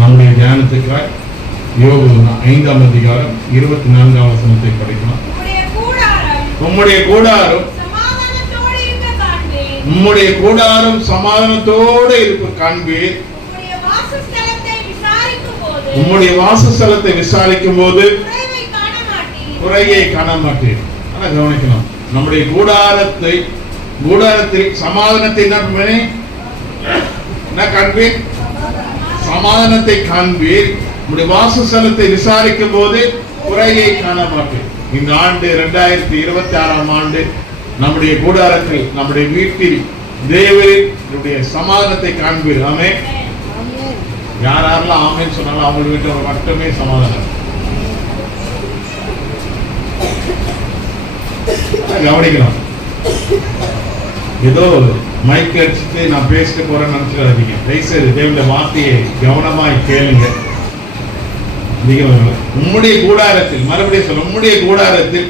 நம்முடைய தியானத்துக்காய் யோபு 5ஆம் அதிகாரம் 24ஆம் வசனத்தை படிக்கலாம். உம்முடைய கூடாரம் சமாதானத்தோடு இருக்க காண்பீர். உம்முடைய வாசஸ்தலத்தை விசாரிக்கும் போது குறையை காண மாட்டீர். ஆனா கவனிக்கணும், நம்முடைய கூடாரத்தில் சமாதானத்தை என்ன காண்பீர்? சமாதானத்தை காண்பீர். நம்முடைய வாசஸ்தலத்தை விசாரிக்கும் போது குறையை காண மாட்டீர். இந்த ஆண்டு 2026ஆம் ஆண்டு நம்முடைய கூடாரத்தில், நம்முடைய வீட்டில் தேவனுடைய சமாதானத்தை காண்பீர். ஆமென். யாரெல்லாம் ஆமென் சொன்னாலும் அவங்க வீட்டில் மட்டுமே சமாதானம். கவனிக்கலாம். ஏதோ மைக் அடிச்சுட்டு நான் பேசிட்டு போறேன்னு நினைச்சுக்காதீங்க. தயவுசெய்து தேவனுடைய வார்த்தையை கவனமாய் கேளுங்க. உம்முடைய கூடாரத்தில், மறுபடியும் சொல்ல, உம்முடைய கூடாரத்தில்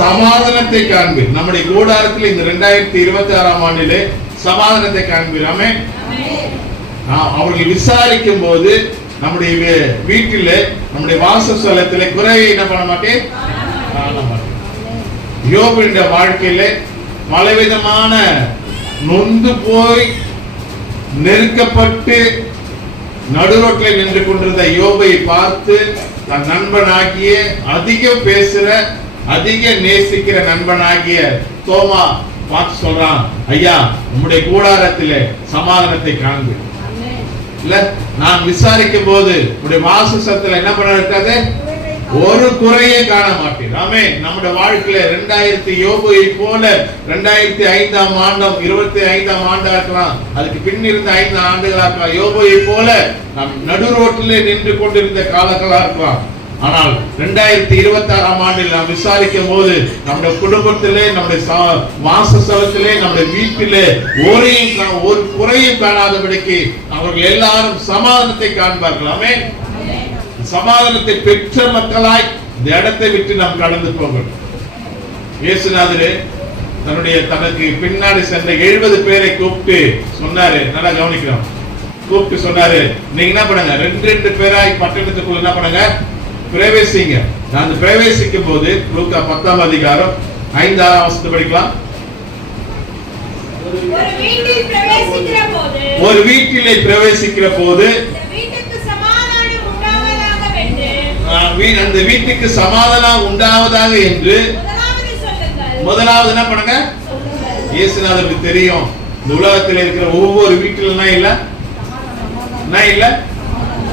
சமாதானத்தை காண்பீர். நம்முடைய கூடாரத்தில் இந்த 2026ஆம் ஆண்டிலே சமாதானத்தை காண்பீர். ஆமென். அவர்கள் விசாரிக்கும் போது நம்முடைய வீட்டிலே, நம்முடைய வாசஸ்தலத்திலே குறையை என்ன பண்ண மாட்டேன்? யோபுடைய வாழ்க்கையிலே பலவிதமான நொந்து போய் நெருக்கப்பட்டு நடுரோட்டில் நின்று கொண்டிருந்த யோபை பார்த்து தன் நண்பனாகிய, அதிகம் பேசுற, அதிக நேசிக்கிற நண்பனாகிய தோமா பார்த்து சொல்றான், ஐயா உம்முடைய கூடாரத்திலே சமாதானத்தை காண்பு. இல்ல, நான் விசாரிக்கும் போது உடைய வாசஸ்தலத்துல என்ன பண்ண இருக்காது? ஒரு குறையே காண மாட்டேன். ஆமென். நம்முடைய வாழ்க்கையில 2000 யோபுவை போல 2005ஆம் ஆண்டும் 25ஆம் ஆண்டா இருக்கலாம், அதுக்கு பின் இருந்த 5 ஆண்டுகளா இருக்கலாம், யோபுவை போல நம் நடு ரோட்டிலே நின்று கொண்டிருந்த காலங்களா இருக்கலாம். ஆனால் 2026ஆம் ஆண்டில் நாம் விசாரிக்கும் போது நம்முடைய குடும்பத்திலே, நம்முடைய வாசஸ்தலத்திலே, நம்முடைய வீட்டிலே ஒரு குறையும் காணாதபடிக்கு அவர்கள் எல்லாரும் சமாதானத்தை காண்பார்கள். ஆமென். சமாதானத்தை பெற்ற மக்களாய் இந்த இடத்தை விட்டு நாம் கடந்து போகிறோம். இயேசுநாதரே தனக்கு பின்னாடி சென்ற 70 பேரை கூப்பிட்டு சொன்னாரு. நல்லா கவனிக்கிறோம். கூப்பிட்டு சொன்னாரு, நீங்க என்ன பண்ணுங்க, 2 பேராய் பட்டணத்துக்குள்ள என்ன பண்ணுங்க, பிரவேசிங்க. நான் பிரவேசிக்கும் போது லூக்கா 10ஆம் அதிகாரம் 5-6 வசனத்தை படிக்கலாம். ஒரு வீட்டிலே பிரவேசிக்கிற போது அந்த வீட்டுக்கு சமாதானம் உண்டாவதாக என்று முதலாவது என்ன பண்ணுங்க? இயேசுநாதருக்கு தெரியும் இந்த உலகத்தில் இருக்கிற ஒவ்வொரு வீட்டிலும் இல்ல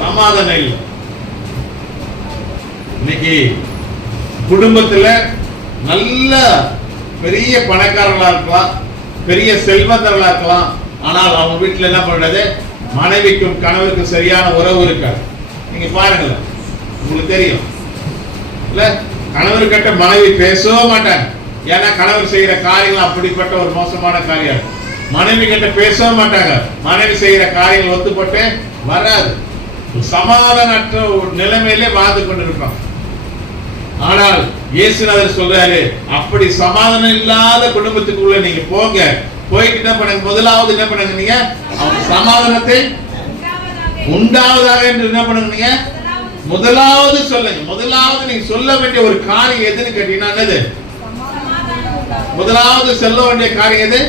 சமாதானம் இல்ல. இன்னைக்கு குடும்பத்துல நல்ல பெரிய பணக்காரர்களா இருக்கலாம், பெரிய செல்வந்தர்களா இருக்கலாம், ஆனால் அவங்க வீட்டுல என்ன பண்றது? மனைவிக்கும் கணவருக்கும் சரியான உறவு இருக்காது. நீங்க பாருங்களேன், உங்களுக்கு தெரியும் இல்ல, கணவர் கிட்ட மனைவி பேசவே மாட்டாங்க. ஏன்னா கணவர் செய்யற காரியங்கள் அப்படிப்பட்ட ஒரு மோசமான காரியம். மனைவி கிட்ட பேசவே மாட்டாங்க. மனைவி செய்யற காரியங்கள் ஒத்துப்பட்டு வராது. சமாதானற்ற ஒரு நிலைமையிலே வாழ்ந்து கொண்டிருப்பாங்க. ஆனால் இயேசுநாதர் சொல்றாரு, அப்படி சமாதானம் இல்லாத குடும்பத்துக்குள்ள நீங்க போங்க. போயிட்டு என்ன பண்ணுங்க? முதலாவது என்ன பண்ணுங்க? நீங்க சமாதானத்தை உண்டாவதாக என்று என்ன பண்ணுங்க? நீங்க முதலாவது சொல்லுங்க. முதலாவது நீங்க சொல்ல வேண்டிய ஒரு காரியம் எதுன்னு கேட்டீங்கன்னா என்னது? முதலாவது சொல்ல வேண்டிய காரியம் எது?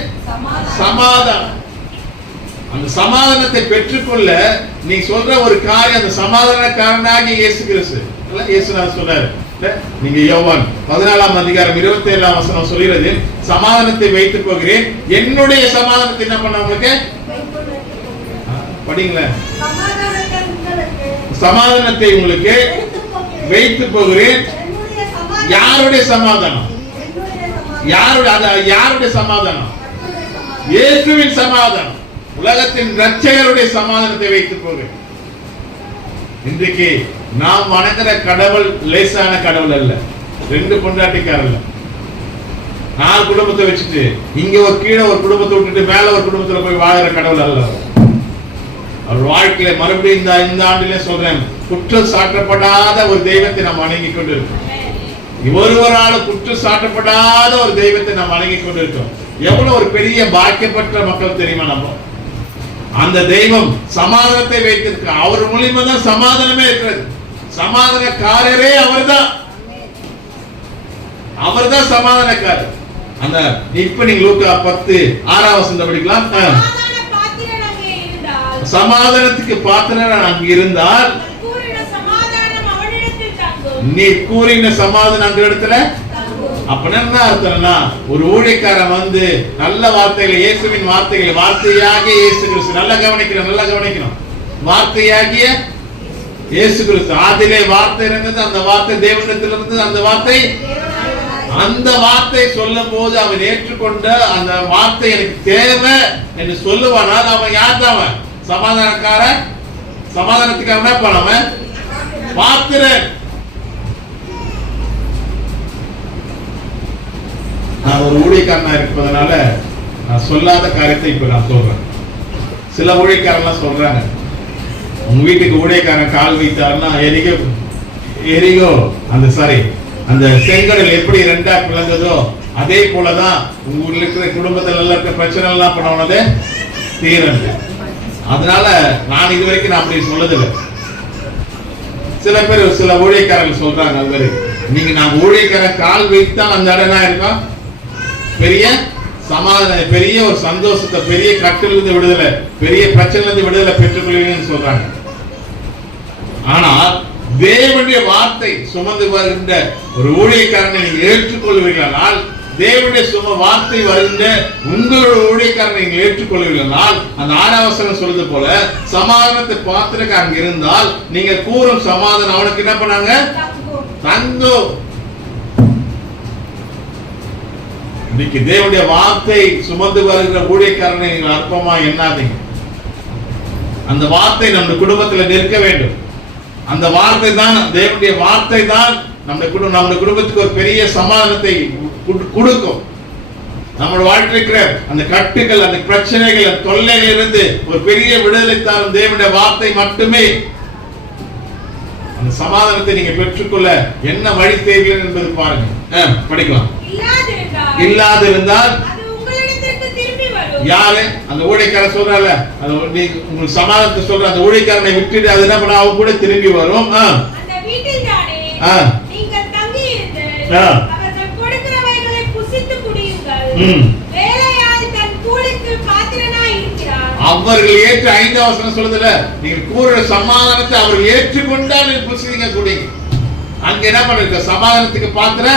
சமாதானம். அந்த சமாதானத்தை பெற்றுக்கொள்ள நீ சொல்ற ஒரு காரியம், அந்த சமாதானக்காரனாகிய இயேசு கிறிஸ்து. இயேசுநாதர் சொல்றாரு, நீங்க யோவான் 14ஆம் அதிகாரம் 27ஆம் வசனம் சொல்கிறது, சமாதானத்தை வைத்து போகிறேன், என்னுடைய சமாதானத்தை என்ன பண்ண உங்களுக்கு படிங்களேன். சமாதானத்தை உங்களுக்கு வைத்து போகிறேன். யாருடைய சமாதானம்? யாருடைய சமாதானம்? இயேசுவின் சமாதானம். உலகத்தின் இரட்சகருடைய சமாதானத்தை வைத்து போகிறேன். இன்றைக்கு நாம் வணங்குற கடவுள் லேசான கடவுள் அல்ல. 2 பொண்டாட்டிக்காரர் 4 குடும்பத்தை வச்சுட்டு இங்க ஒரு கீழே ஒரு குடும்பத்தை விட்டுட்டு மேல ஒரு குடும்பத்துல போய் வாழற கடவுள் அல்ல. அவர் வாழ்க்கையில மறுபடியும் இந்த ஆண்டிலே சொல்றேன், குற்றம் சாட்டப்படாத ஒரு தெய்வத்தை நாம் வணங்கி கொண்டிருக்கோம். ஒருவரால குற்றம் சாட்டப்படாத ஒரு தெய்வத்தை நாம் வணங்கி கொண்டிருக்கோம். எவ்வளவு ஒரு பெரிய பாக்கியப்பட்ட மக்கள் தெரியுமா? நம்ம அந்த தெய்வம் சமாதானத்தை வைத்திருக்க. அவர் மூலியமா தான் சமாதானமே இருக்கிறது. சமாதானக்காரரே அவர்தான். அவர்தான் சமாதானக்காரர். அந்த இப்ப நீங்க லூக்கா 10:6 படிக்கலாம். சமாதானத்துக்கு பாத்திரன் அங்க இருந்தால் நீ கூறின சமாதானம் அந்த இடத்துல. அப்ப என்ன அர்த்தம்னா, ஒரு ஊழியக்காரன் வந்து நல்ல வார்த்தைகளை, இயேசுவின் வார்த்தைகளை, வார்த்தையாக இயேசு கிறிஸ்து, நல்லா கவனிக்கணும், வார்த்தையாகிய இயேசு கிறிஸ்து, அதிலே வார்த்தை இருந்தது, அந்த வார்த்தை தேவனிடத்தில் இருந்தது, அந்த வார்த்தை சொல்லும் போது அவன் ஏற்றுக்கொண்ட அந்த வார்த்தை எனக்கு தேவை என்று சொல்லுவானால் அவன் யார் தான்? அவன் சமாதானக்காரன். சமாதானத்துக்காக அவன் பாத்திரன். நான் ஒரு ஊழியக்காரனா இருப்பதனால நான் சொல்லாத காரியத்தை இப்ப நான் சொல்றேன். சில ஊழியக்காரன்லாம் சொல்றாங்க, உங்க வீட்டுக்கு ஊழியக்காரன் கால் வைத்தாருன்னா எரிகோ அந்த செங்கடல் எப்படி ரெண்டா பிளந்ததோ அதே போலதான் உங்க ஊர்ல இருக்கிற குடும்பத்துல இருக்க பிரச்சனை எல்லாம் பண்ணது தீரண்டு. அதனால நான் இது வரைக்கும் நான் அப்படி சொல்லதில்லை. சில பேர் சில ஊழியக்காரர்கள் சொல்றாங்க, அது மாதிரி நீங்க நாங்க ஊழியக்காரன் கால் வைத்தான் அந்த இடம் இருக்கும் பெரிய சமாதானம், பெரிய ஒரு சந்தோஷத்தை, பெரிய கட்டிலிருந்து விடுதலை, பெரிய பிரச்சனையிலிருந்து விடுதலை பெற்றுக்கொள்வீங்கன்னு சொல்றாங்க. ஆனால் தேவனுடைய வார்த்தை சுமந்து வருகின்ற ஒரு ஊழியக்காரனை நீங்க ஏற்றுக்கொள்வீர்களால், தேவனுடைய வார்த்தை வருகின்ற உங்களோட ஊழியக்காரனை நீங்க ஏற்றுக்கொள்வீர்களால், அந்த 6ஆம் வசனம் சொல்றது போல சமாதானத்தை பார்த்துக்க அங்க இருந்தால் நீங்க கூறும் சமாதானம் அவனுக்கு என்ன பண்ணாங்க? தங்கும். இன்னைக்கு தேவனுடைய வார்த்தை சுமந்து வருகிற ஊழியக்காரனை நீங்கள் அற்பமா எண்ணாதீங்க. அந்த வார்த்தை நம்ம குடும்பத்துல நிற்க வேண்டும். அந்த வார்த்தை தான், தேவனுடைய வார்த்தை தான் நம்முடைய குடும்பத்துக்கு ஒரு பெரிய சமாதானத்தை கொடுக்கும். நம்மளோட வாழ்க்கையில அந்த கட்டுகள், அந்த பிரச்சனைகள், அந்த தொல்லைகள் இருந்து ஒரு பெரிய விடுதலை தரும் தேவனுடைய வார்த்தை மட்டுமே. அந்த சமாதானத்தை நீங்க பெற்றுக்கொள்ள என்ன வழி தேவை என்பது பாருங்க. படிக்கலாம். இல்லாது இருந்தால் யாரு? அந்த ஊழியக்காரன் சொல்றால, அது உங்களுக்கு சமாதானத்தை சொல்ற அந்த ஊழியக்காரனை விட்டுட்டு அது என்ன பண்ண, அவங்க கூட திரும்பி வரும். அவர்கள் ஏற்று 5ஆம் வசனம் சொல்லுதுல, நீங்க கூறுற சமாதானத்தை அவர்கள் ஏற்றுக்கொண்டால் நீங்க புசிங்க குடிங்க. அங்க என்ன பண்ணிருக்க? சமாதானத்துக்கு பாத்திர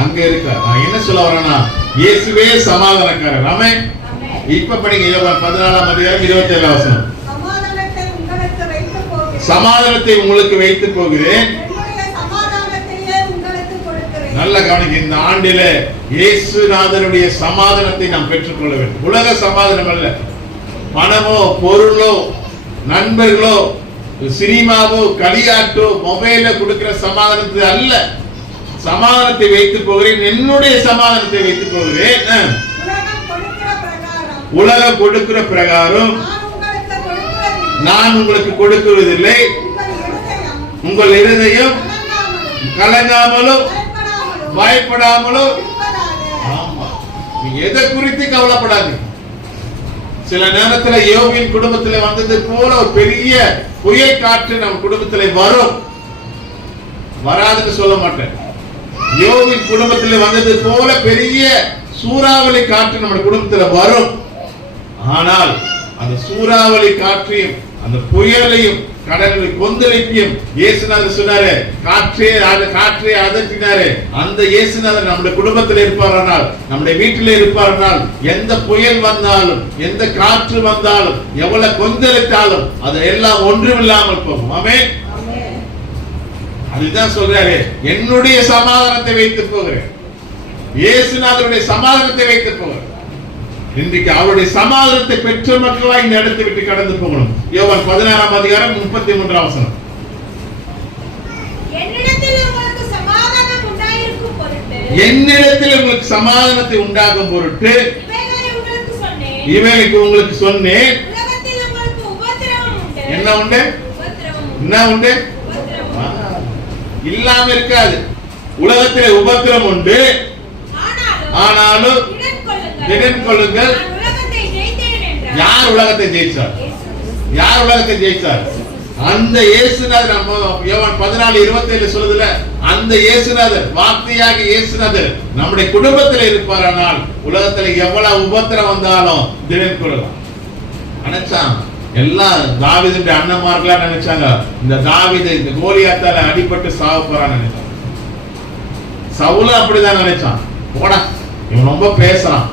அங்க இருக்க. நான் என்ன சொல்ல வரேன்னா, இயேசுவே சமாதானக்காரர். ஆமென். இப்ப படிங்க யோவான் 14:27 வசனம். சமாதானத்தை உங்களுக்கு வைத்து போகிறேன். நல்ல கவனிங்க. இந்த ஆண்டில இயேசுநாதருடைய சமாதானத்தை நாம் பெற்றுக்கொள்ள வேண்டும். உலக சமாதானம் அல்ல, பணமோ பொருளோ நண்பர்களோ சினிமாவோ களியாட்டோ மொபைல கொடுக்கிற சமாதானத்தை அல்ல. சமாதானத்தை வைத்து போகிறேன், என்னுடைய சமாதானத்தை வைத்து போகிறேன். உலகம் கொடுக்கிற பிரகாரம் நான் உங்களுக்கு கொடுக்கிறதில்லை. உங்கள் இருதயம் கலங்காமலும் பயப்படாமலும். ஆமா, நீங்க எதை குறித்து கவலைப்படாது. சில நேரத்துல யோபின் குடும்பத்துல வந்தது போல ஒரு பெரிய புயல் காற்று நம்ம குடும்பத்துல வரும். வராதுன்னு சொல்ல மாட்டேன். யோபின் குடும்பத்துல வந்தது போல பெரிய சூறாவளி காற்று நம்ம குடும்பத்துல வரும். ஆனால் அந்த சூறாவளி காற்றையும் அந்த புயலையும் கடலை கொந்தளிப்பையும் இயேசுநாதர் சொன்னாரு, காற்றை அதட்டினாரு. அந்த இயேசுநாதர் நம்முடைய குடும்பத்தில் இருப்பாரானால், நம்முடைய வீட்டிலே இருப்பாரானால், எந்த புயல் வந்தாலும் எந்த காற்று வந்தாலும் எவ்வளவு கொந்தளித்தாலும் அது எல்லாம் ஒன்றுமில்லாமல் போகும். ஆமென். அதுதான் சொல்றாரு, என்னுடைய சமாதானத்தை வைத்து போகிறேன். இயேசுநாதருடைய சமாதானத்தை வைத்து போகிறேன். இன்றைக்கு அவருடைய சமாதானத்தை பெற்ற மக்களா இந்த இடத்தை விட்டு கடந்து போகணும். யோவான் 16:33 வசனம். என்னிடத்தில் உங்களுக்கு சமாதானத்தை உண்டாகும் பொருட்டு இவைகளுக்கு உங்களுக்கு சொன்னேன். என்ன உண்டு? என்ன உண்டு? இல்லாம இருக்காது. உலகத்திலே உபத்திரம் உண்டு, ஆனாலும் திடன் கொள்ளுங்கள். யார் உலகத்தை ஜெயிச்சார்? யார் உலகத்தை ஜெயிச்சார்? அந்த இயேசுநாதர். நம்ம யோவான் 14:27 சொல்லுதுல, அந்த இயேசுநாதர், வார்த்தையாக இயேசுநாதர் நம்முடைய குடும்பத்தில் இருப்பாரானால் உலகத்துல எவ்வளவு உபத்திரம் வந்தாலும் திடன் கொள்ளலாம். நினைச்சான் எல்லாம் தாவீதுடைய அண்ணன்மார்களா நினைச்சாங்க, இந்த தாவீது இந்த கோலியாத்தால அடிபட்டு சாவ போறான்னு நினைச்சாங்க. சவுலும் அப்படிதான் நினைச்சான். போடா, இவன் ரொம்ப பேசுறான்,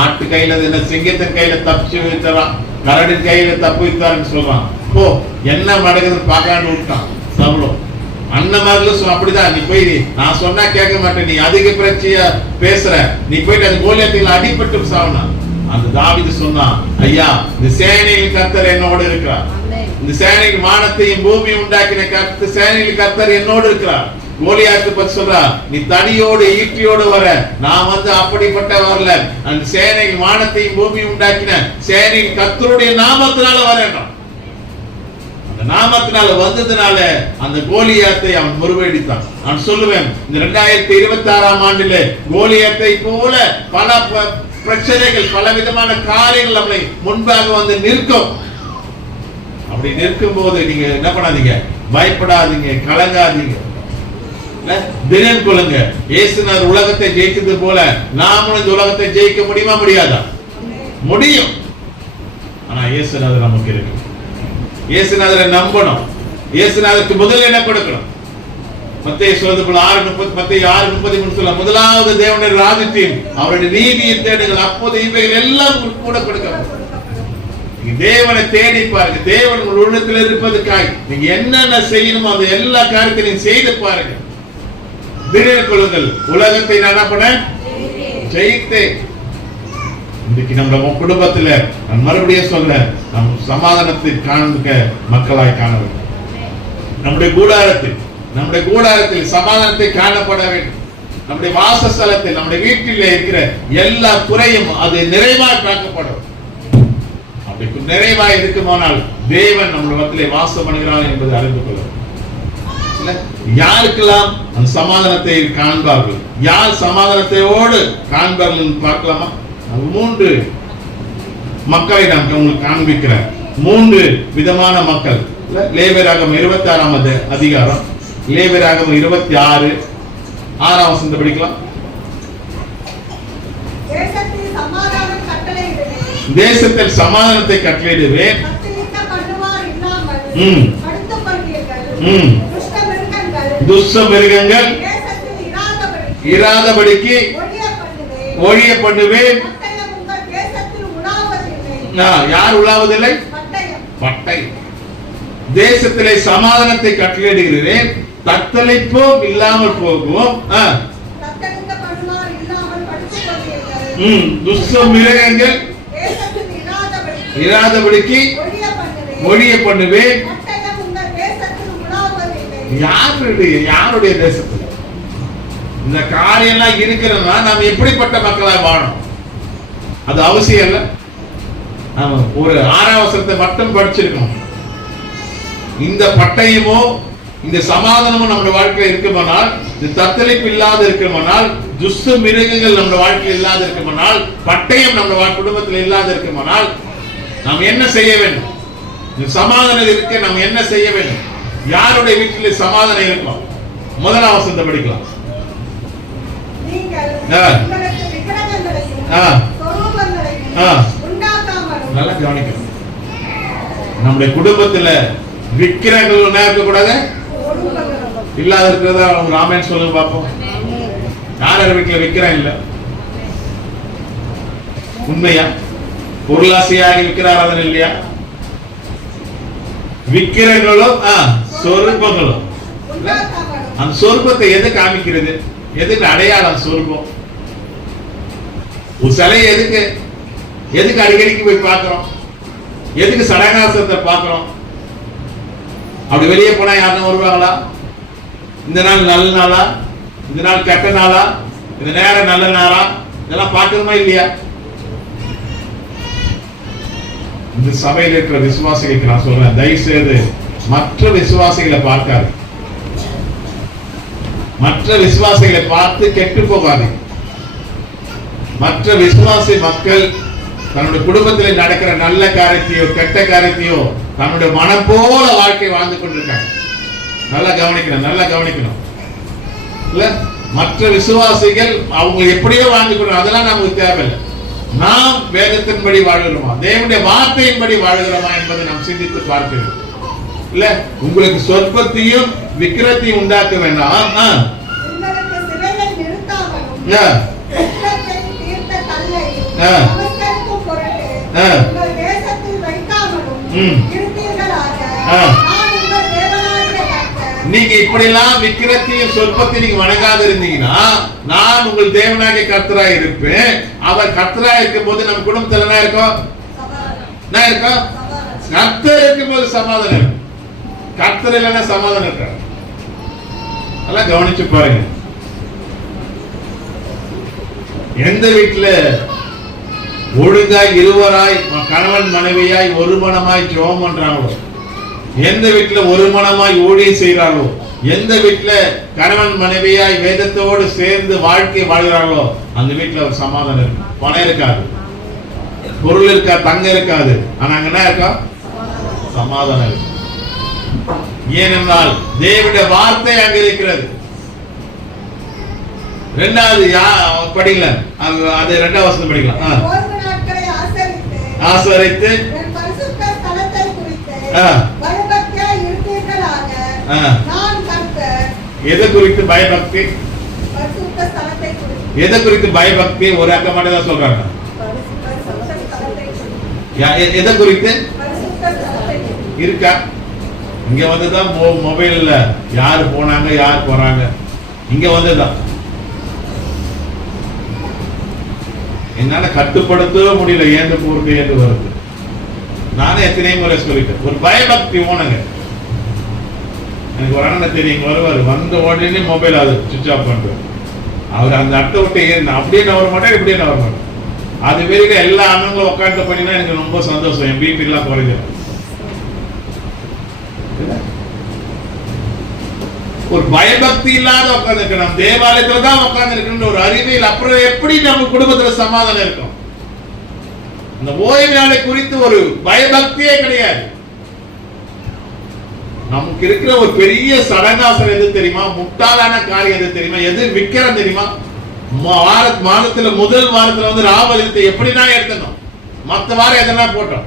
ஆட்டு கையில என்ன சிங்கத்தின் கையில தப்பிச்சு வைத்தான், கரடின் கையில தப்பு வைத்தாருன்னு சொல்றான். போ, என்ன நடக்குதுன்னு பார்க்கலான்னு விட்டான் சவுலும். அண்ணன்மார்களும் அப்படிதான், நீ போய் நான் சொன்னா கேட்க மாட்டேன், நீ அதிக பிரச்சனையா பேசுற, நீ போயிட்டு அந்த கோலியாத்தில் அடிபட்டு சாவனா. அந்த தாவீது சொன்னான், ஐயா, இந்த சேனையில் கர்த்தர் என்னோடு இருக்கிறார், இந்த சேனையில் வானத்தையும் பூமியும் உண்டாக்கின கர்த்தர், சேனையில் கர்த்தர் என்னோடு இருக்கிறார். கோலியாத்தை பத்தி சொல்றா, நீ தடியோடு ஈட்டியோடு வர, நான் வந்து அப்படிப்பட்ட வரல, அந்த சேனையில் வானத்தையும் பூமியும் உண்டாக்கின சேனையில் கர்த்தருடைய நாமத்தினால வரேன். அந்த நாமத்தினால வந்ததுனால அந்த கோலியாத்தை அவன் முறியடித்தான். நான் சொல்லுவேன், இந்த 2026ஆம் ஆண்டில கோலியாத்தை போல பல பிரச்சனைகள், பல விதமான காரியங்கள் நம்மளை முன்பாக வந்து நிற்கும். அப்படி நிற்கும் போது நீங்க என்ன பண்ணாதீங்க, பயப்படாதீங்க, கலங்காதீங்க, தினம் கொள்ளுங்க. இயேசுநாதர் உலகத்தை ஜெயிச்சது போல நாமும் இந்த உலகத்தை ஜெயிக்க முடியுமா? முடியாதா? முடியும். ஆனா இயேசுநாதர் நமக்கு இருக்கு. இயேசுநாதரை நம்பணும். இயேசுநாதருக்கு முதல்ல என்ன கொடுக்கணும்? மத்தேயு சொல்றது போல 6:33 சொல்ல, முதலாவது தேவனுடைய ராஜ்யத்தையும் அவருடைய நீதியை தேடுங்கள், அப்போது இவைகள் எல்லாம் கூட கொடுக்கப்படும். தேவனை தேடி பாருங்க. தேவன் உங்கள் உள்ளத்தில் இருப்பதற்காக நீங்க என்னென்ன செய்யணுமோ அந்த எல்லா காரியத்தையும் செய்து பாருங்க. திடீர் கொள்ளுங்கள், உலகத்தை என்ன பண்ண ஜெயித்தேன். இன்னைக்கு நம்ம குடும்பத்துல நான் மறுபடியும் சொல்றேன், நம் சமாதானத்தை காண்க மக்களாய் காண வேண்டும். நம்முடைய கூடாரத்தில் சமாதானத்தை காணப்பட வேண்டும். நம்முடைய வாசஸ்தலத்தில், நம்முடைய வீட்டில் இருக்கிற எல்லா குறையும் அது நிறைவாய் பார்க்கப்படும். அப்படி நிறைவாய் இருக்குமானால் தேவன் நம்முடைய வாசம் பண்ணுகிறான் என்பதை அறிந்து கொள்ளும். யாருக்கெல்லாம் அந்த சமாதானத்தை காண்பார்கள், யார் சமாதானத்தையோடு காண்பார்கள் பார்க்கலாமா? 3 மக்களை நான் உங்களுக்கு காண்பிக்கிறேன். 3 விதமான மக்கள். லேவியராகமம் 26ஆம் அதிகாரம், லேவியராகமம் 26 6ஆம் வசனத்தை படிக்கலாம். தேசத்தில் சமாதானத்தை கட்டளையிடுவேன், துஷ்ட மிருகங்கள் இராதபடிக்கு ஒழிய பண்ணுவேன். யார் உலாவதில்லை? பட்டை. தேசத்திலே சமாதானத்தை கட்டளையிடுகிறேன், தத்தளிப்போம் இல்லாமல் போகும், துஷ்ட மிருகங்கள் இராதபடிக்கு ஒழிய பண்ணுவேன். யாருடைய தேசத்துல இந்த காரியம் எல்லாம் இருக்கிறதா நாம் எப்படிப்பட்ட மக்களாக வாழணும்? அது அவசியம் இல்ல. நாம ஒரு 6ஆம் வசனத்தை மட்டும் படிச்சிருக்கோம். இந்த பட்டயமோ இந்த சமாதானமும் நம்முடைய வாழ்க்கையில் இருக்குமானால், இந்த தத்தளிப்பு இல்லாத இருக்குமானால், துஷ்ட மிருகங்கள் நம்முடைய வாழ்க்கையில் இல்லாத இருக்குமானால், பட்டயம் நம்முடைய குடும்பத்தில் இல்லாத இருக்குமானால், நாம் என்ன செய்ய வேண்டும்? இந்த சமாதானம் இருக்க நாம் என்ன செய்ய வேண்டும்? யாருடைய வீட்டில் சமாதானம் இருக்கும்? 1ஆம் வசனத்தை படிக்கலாம். நல்லா கவனிக்கணும். நம்முடைய குடும்பத்துல விக்கிரங்கள் என்ன இருக்க கூடாது, இல்லாத இருக்கிறதா ராமன் சொல்லுங்க பார்ப்போம். யார் வீட்டுல விக்கிரம் இல்ல? உண்மையா? பொருளாசையாக விக்கிராராதனை இல்லையா? விக்கிரங்களும் சொருபங்களும். அந்த சொருபத்தை எது காமிக்கிறது? எதுக்கு அடையாளம் சொருபம்? ஒரு சிலை எதுக்கு அடிக்கடிக்கு போய் பார்க்கிறோம்? எதுக்கு சடங்காசத்தை பார்க்கிறோம்? அப்படி வெளியே போனா யாரும் வருவாங்களா? இந்த நாள் நல்ல நாளா, இந்த நாள் கெட்ட நாளா, இந்த நேரம் நல்ல நாளா, இதெல்லாம் பார்க்கணுமா இல்லையா? இந்த சபையில் இருக்கிற விசுவாசிகளுக்கு நான் சொல்றேன், தயவு செய்து மற்ற விசுவாசிகளை பார்க்காது, மற்ற விசுவாசிகளை பார்த்து கெட்டு போகாது. மற்ற விசுவாசி மக்கள் தன்னுடைய குடும்பத்தில் நடக்கிற நல்ல காரியத்தையோ கெட்ட காரியத்தையோ தன்னுடைய மனம் போல வாழ்க்கை வாழ்ந்து கொண்டிருக்காங்க. நல்லா கவனிக்கணும், நல்லா கவனிக்கணும். இல்ல மற்ற விசுவாசிகள் அவங்க எப்படியோ வாழ்ந்து கொள்றோம், அதெல்லாம் நமக்கு தேவையில்லை. நாம் வேதத்தின்படி வாழ்கிறோமா, தேவனுடைய வார்த்தையின்படி வாழ்கிறோமா என்பதை நாம் சிந்தித்து பார்க்கிறோம். இல்ல உங்களுக்கு சொற்பத்தையும் விக்கிரத்தையும் உண்டாக்க வேண்டாம். நீங்க இப்படி எல்லாம் விக்கிரத்தையும் சொற்பத்தையும் நீங்க வணங்காத இருந்தீங்கன்னா நான் உங்கள் தேவனாகிய கர்த்தராய் இருப்பேன். அவர் கர்த்தராய் இருக்கும் போது நம்ம குடும்பத்துல என்ன இருக்கும்? கர்த்தர் இருக்கும் போது சமாதானம் இருக்கும். கர்த்தர் இல்லைன்னா சமாதானம் இருக்காது. நல்லா கவனிச்சு பாருங்க. எந்த வீட்டுல ஒழுங்காய் இருவராய் கணவன் மனைவியாய் ஒரு மனமாய் ஜெபம் பண்றாங்களோ, எந்த வீட்டுல ஒரு மனமாய் ஊழியம் செய்யறாங்களோ, எந்த வீட்டுல கணவன் மனைவியாய் வேதத்தோடு சேர்ந்து வாழ்க்கை வாழ்கிறார்களோ அந்த வீட்டுல ஒரு சமாதானம் இருக்கு. பணம் இருக்காது, பொருள் இருக்கா, தங்கம் இருக்காது, ஆனா அங்க என்ன இருக்கா? சமாதானம் இருக்கு. ஏனென்றால் தேவனுடைய வார்த்தை அங்க இருக்கிறது. ரெண்டாவது படிக்கல, அது ரெண்டாவது வசனம் படிக்கலாம். ஆசரித்து எதை குறித்து பயபக்தி? எதை குறித்து பயபக்தி? ஒரு அக்க மட்டும் தான் சொல்றாங்க. எதை குறித்து இருக்கா? இங்க வந்துதான் மொபைல்ல யாரு போனாங்க யார் போறாங்க, இங்க வந்துதான் என்னால கட்டுப்படுத்தவே முடியல. ஏந்து போருக்கு ஏந்து வருது. நானே எத்தனை முறை சொல்லிட்டேன், ஒரு பயபக்தி ஓனுங்க. எனக்கு ஒரு அண்ணன் தெரியும், வருவார், வந்த உடனே மொபைல் அது சுவிட்ச் ஆஃப் பண்றாரு. அவர் அந்த அட்டை விட்டு அப்படியே நவர மாட்டேன், இப்படியே நவர மாட்டேன். அது மாரி எல்லா அண்ணங்களும் உட்காந்து பண்ணினா எனக்கு ரொம்ப சந்தோஷம். என் பிபி எல்லாம் குறைஞ்சிடும். ஒரு பயபக்தி இல்லாத உட்கார்ந்து இருக்கணும், தேவாலயத்துல தான் உட்கார்ந்து இருக்கணும் ஒரு அறிவியல். அப்புறம் எப்படி நம்ம குடும்பத்துல சமாதானம் இருக்கும்? இந்த ஓய்வு நாளை குறித்து ஒரு பயபக்தியே கிடையாது. நமக்கு இருக்கிற ஒரு பெரிய சடங்காசனம் எது தெரியுமா? முட்டாளான காரியம் எது தெரியுமா? எது விக்கிரம் தெரியுமா? மாதத்துல முதல் வாரத்துல வந்து ராவலத்தை எப்படின்னா எடுத்தணும், மத்த வாரம் எதெல்லாம் போட்டோம்,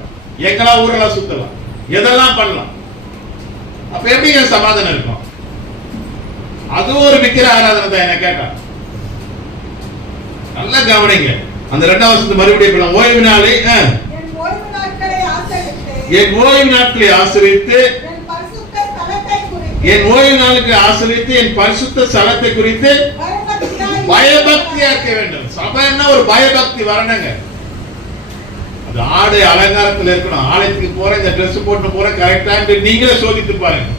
எங்களா ஊரெல்லாம் சுத்தலாம், எதெல்லாம் பண்ணலாம். அப்ப எப்படி சமாதானம் இருக்கும்? அது ஒரு விக்கிர ஆராதனை தான். என்ன கேட்டா நல்லா கவனிங்க. அந்த இரண்டாவது வசனத்தை மறுபடியும் ஓய்வு நாளை என் ஓய்வு நாட்களை ஆசிரித்து, என் ஓய்வு நாளுக்கு ஆசிரித்து என் பரிசுத்த ஸ்தலத்தை குறித்து பயபக்தியா இருக்க வேண்டும். சபைன்னா ஒரு பயபக்தி வரணுங்க. அது ஆடை அலங்காரத்தில் இருக்கணும். ஆலயத்துக்கு போற இந்த ட்ரெஸ் போட்டு போற கரெக்டா நீங்களே சோதித்து பாருங்க.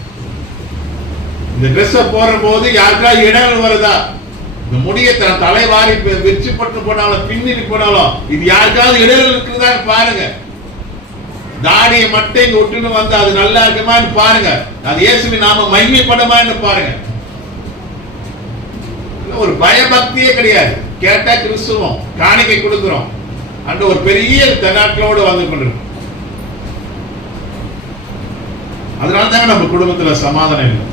இந்த ட்ரெஸ் போற போது யாருக்கா இடங்கள் வருதா? இந்த முடிய தலைவாரி விரிச்சு பட்டு போனாலும் பின்னி போனாலும் இது யாருக்காவது இடங்கள் இருக்குதான்னு பாருங்க. தாடியை மட்டும் இங்க விட்டுன்னு வந்து அது நல்லா இருக்குமான்னு பாருங்க. அது இயேசுவின் நாம மகிமைப்படுமான்னு பாருங்க. ஒரு பயபக்தியே கிடையாது. கேட்டா கிறிஸ்துவம் காணிக்கை கொடுக்கிறோம் அன்ற ஒரு பெரிய தென்னாட்டோடு வந்து கொண்டிருக்கும். அதனாலதாங்க நம்ம குடும்பத்துல சமாதானம் இல்லை.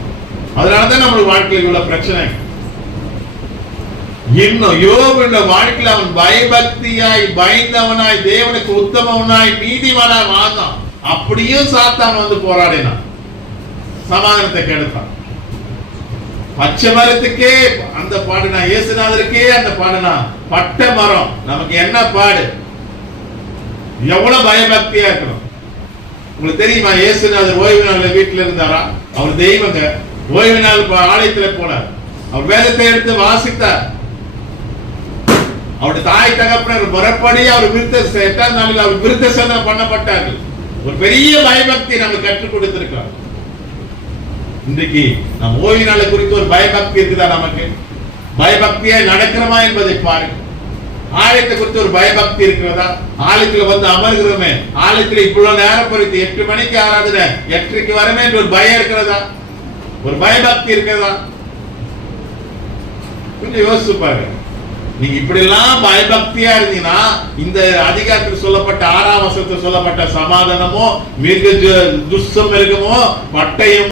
அதனாலதான் நம்மளுடைய வாழ்க்கையில் உள்ள பிரச்சனை. இன்னும் யோபுடைய வாழ்க்கையில் அவன் பயபக்தியாய் பயந்தவனாய் தேவனுக்கு உத்தமவனாய் நீதிமானாய் வாழ்ந்தான். அப்படியும் சாத்தான் வந்து போராடினான், சமாதானத்தை கெடுத்தான். பச்சை மரத்துக்கே அந்த பாடுனா, இயேசுநாதருக்கே அந்த பாடுனா, பட்ட மரம் நமக்கு என்ன பாடு? எவ்வளவு பயபக்தியா இருக்கணும். உங்களுக்கு தெரியுமா? இயேசுநாதர் ஓய்வு நாள் வீட்டுல இருந்தாரா? அவர் தெய்வங்க. ஓய்வு நாள் ஆலயத்துல போனார். அவர் வேதத்தை எடுத்து வாசித்தார். அவருடைய தாய் தகப்பனர் முறைப்படி அவர் விருத்த 8ஆம் நாளில் அவர் விருத்த சேதனம் பண்ணப்பட்டார்கள். ஒரு பெரிய பயபக்தி நம்ம கற்றுக் கொடுத்திருக்கிறோம். இன்றைக்கு நம் ஓய்வு நாளை குறித்து ஒரு பயபக்தி இருக்குதா? நமக்கு பயபக்தியா நடக்கிறோமா என்பதை பாருங்க. ஆலயத்தை குறித்து ஒரு பயபக்தி இருக்கிறதா? ஆலயத்துல வந்து அமர்கிறோமே, ஆலயத்துல இவ்வளவு நேரம் பொறுத்து 8 மணிக்கு ஆராதனை 8:30 வரமே என்று ஒரு பயம் இருக்கிறதா? ஒரு பயபக்தி இருக்கிறதா? கொஞ்சம் யோசிச்சு பாருங்க. நீங்க இப்படி எல்லாம் பயபக்தியா இருந்தீங்கன்னா இந்த அதிகாரத்தில் சொல்லப்பட்ட 6ஆம் வசனத்தில் சொல்லப்பட்ட சமாதானமோ மிருக துஷ்ட மிருகமோ பட்டயம்